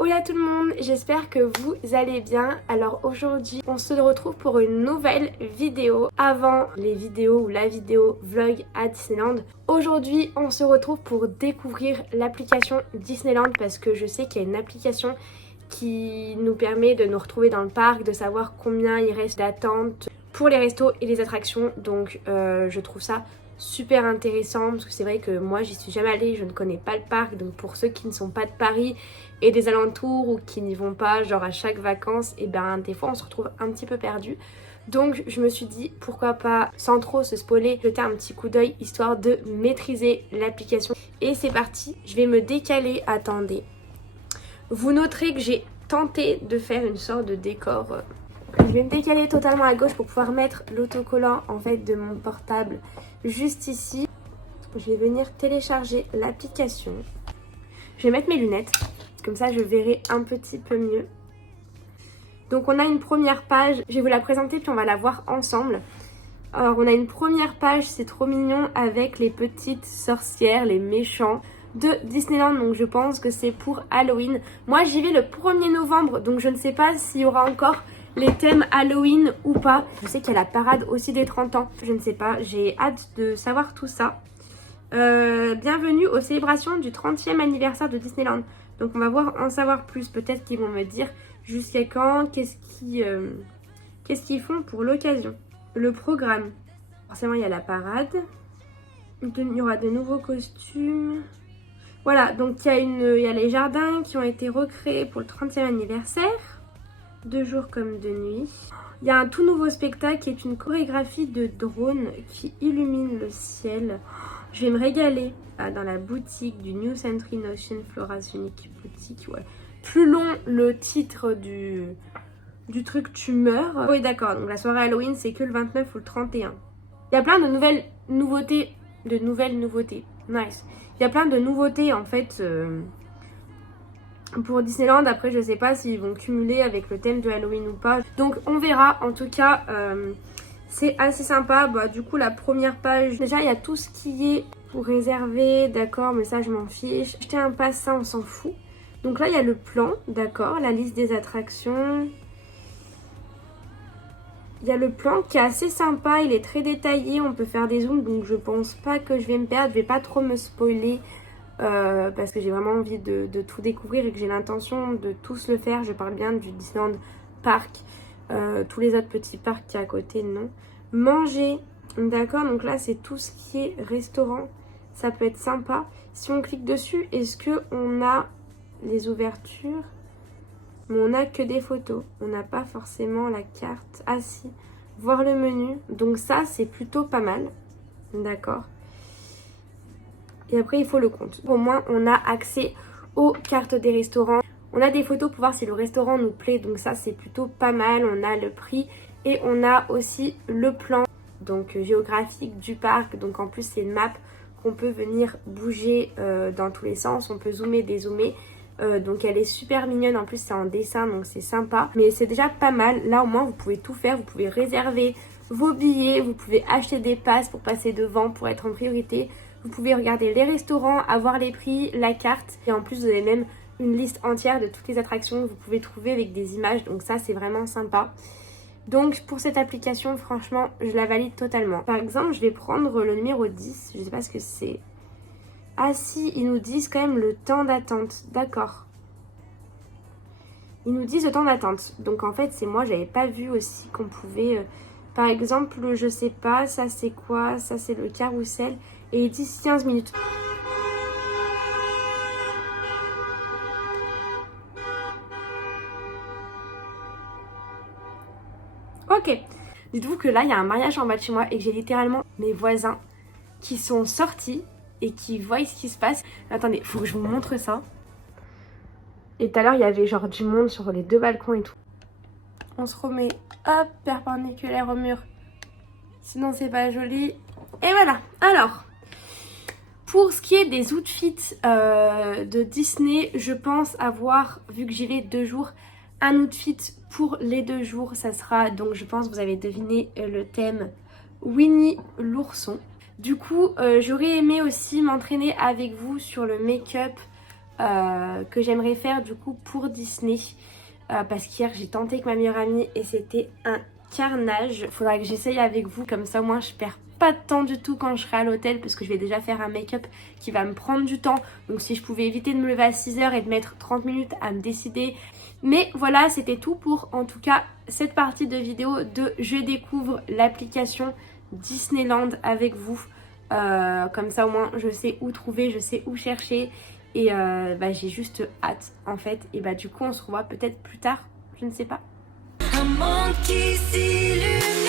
Hola tout le monde, j'espère que vous allez bien. Alors aujourd'hui on se retrouve pour une nouvelle vidéo avant les vidéos ou la vidéo vlog à Disneyland. Aujourd'hui on se retrouve pour découvrir l'application Disneyland parce que je sais qu'il y a une application qui nous permet de nous retrouver dans le parc, de savoir combien il reste d'attente pour les restos et les attractions. Donc je trouve ça super intéressant parce que c'est vrai que moi j'y suis jamais allée, je ne connais pas le parc. Donc pour ceux qui ne sont pas de Paris et des alentours ou qui n'y vont pas genre à chaque vacances, et ben des fois on se retrouve un petit peu perdu. Donc je me suis dit pourquoi pas, sans trop se spoiler, jeter un petit coup d'œil histoire de maîtriser l'application. Et c'est parti, je vais me décaler, attendez. Vous noterez que j'ai tenté de faire une sorte de décor. Je vais me décaler totalement à gauche pour pouvoir mettre l'autocollant en fait de mon portable juste ici. Je vais venir télécharger l'application. Je vais mettre mes lunettes, comme ça je verrai un petit peu mieux. Donc on a une première page, je vais vous la présenter puis on va la voir ensemble. Alors on a une première page, c'est trop mignon, avec les petites sorcières, les méchants de Disneyland. Donc je pense que c'est pour Halloween. Moi j'y vais le 1er novembre, donc je ne sais pas s'il y aura encore les thèmes Halloween ou pas. Je sais qu'il y a la parade aussi des 30 ans, je ne sais pas, j'ai hâte de savoir tout ça. Bienvenue aux célébrations du 30e anniversaire de Disneyland. Donc on va en savoir plus, peut-être qu'ils vont me dire jusqu'à quand, qu'est-ce qu'ils font pour l'occasion. Le programme, forcément il y a la parade, il y aura de nouveaux costumes. Voilà, donc il y a les jardins qui ont été recréés pour le 30e anniversaire, 2 jours comme 2 nuits. Il y a un tout nouveau spectacle qui est une chorégraphie de drone qui illumine le ciel. Je vais me régaler dans la boutique du New Century Notion Flora's Unique Boutique. Ouais. Plus long le titre du truc, tu meurs. Oui d'accord, donc la soirée Halloween c'est que le 29 ou le 31. Il y a plein de nouvelles nouveautés. Nice. Il y a plein de nouveautés en fait pour Disneyland. Après je sais pas s'ils vont cumuler avec le thème de Halloween ou pas. Donc on verra. En tout cas c'est assez sympa. Bah, du coup la première page, déjà il y a tout ce qui est pour réserver, d'accord, mais ça je m'en fiche. Acheter un pass, ça on s'en fout. Donc là il y a le plan, d'accord, la liste des attractions. Il y a le plan qui est assez sympa, il est très détaillé, on peut faire des zooms, donc je pense pas que je vais me perdre, je vais pas trop me spoiler parce que j'ai vraiment envie de tout découvrir et que j'ai l'intention de tous le faire. Je parle bien du Disneyland Park, tous les autres petits parcs qui est à côté, non. Manger, d'accord, donc là c'est tout ce qui est restaurant, ça peut être sympa. Si on clique dessus, est-ce qu'on a les ouvertures? Mais on n'a que des photos, on n'a pas forcément la carte. Ah si, voir le menu, donc ça c'est plutôt pas mal, d'accord. Et après il faut le compte. Au moins on a accès aux cartes des restaurants. On a des photos pour voir si le restaurant nous plaît, donc ça c'est plutôt pas mal. On a le prix et on a aussi le plan donc géographique du parc. Donc en plus c'est une map qu'on peut venir bouger dans tous les sens. On peut zoomer, dézoomer. Donc elle est super mignonne, en plus c'est en dessin donc c'est sympa. Mais c'est déjà pas mal, là au moins vous pouvez tout faire. Vous pouvez réserver vos billets, vous pouvez acheter des passes pour passer devant, pour être en priorité. Vous pouvez regarder les restaurants, avoir les prix, la carte. Et en plus vous avez même une liste entière de toutes les attractions que vous pouvez trouver avec des images. Donc ça c'est vraiment sympa. Donc pour cette application franchement je la valide totalement. Par exemple je vais prendre le numéro 10, je sais pas ce que c'est. Ah si, ils nous disent quand même le temps d'attente, d'accord. Ils nous disent le temps d'attente. Donc en fait c'est moi, j'avais pas vu aussi qu'on pouvait... par exemple, je sais pas, ça c'est quoi? Ça c'est le carrousel. Et ils disent 15 minutes. Ok. Dites-vous que là il y a un mariage en bas de chez moi et que j'ai littéralement mes voisins qui sont sortis et qui voient ce qui se passe. Attendez, faut que je vous montre ça. Et tout à l'heure, il y avait genre du monde sur les 2 balcons et tout. On se remet, hop, perpendiculaire au mur. Sinon, c'est pas joli. Et voilà. Alors, pour ce qui est des outfits de Disney, je pense avoir, vu que j'y vais 2 jours, un outfit pour les 2 jours. Ça sera, donc je pense que vous avez deviné le thème Winnie l'ourson. Du coup, j'aurais aimé aussi m'entraîner avec vous sur le make-up que j'aimerais faire du coup pour Disney. Parce qu'hier j'ai tenté avec ma meilleure amie et c'était un carnage. Faudra que j'essaye avec vous, comme ça au moins je perds pas de temps du tout quand je serai à l'hôtel, parce que je vais déjà faire un make-up qui va me prendre du temps. Donc si je pouvais éviter de me lever à 6h et de mettre 30 minutes à me décider. Mais voilà, c'était tout pour en tout cas cette partie de vidéo de je découvre l'application Disneyland avec vous. Comme ça au moins je sais où trouver, je sais où chercher. Et j'ai juste hâte en fait. Et du coup on se revoit peut-être plus tard, je ne sais pas. Un monde qui s'illumine.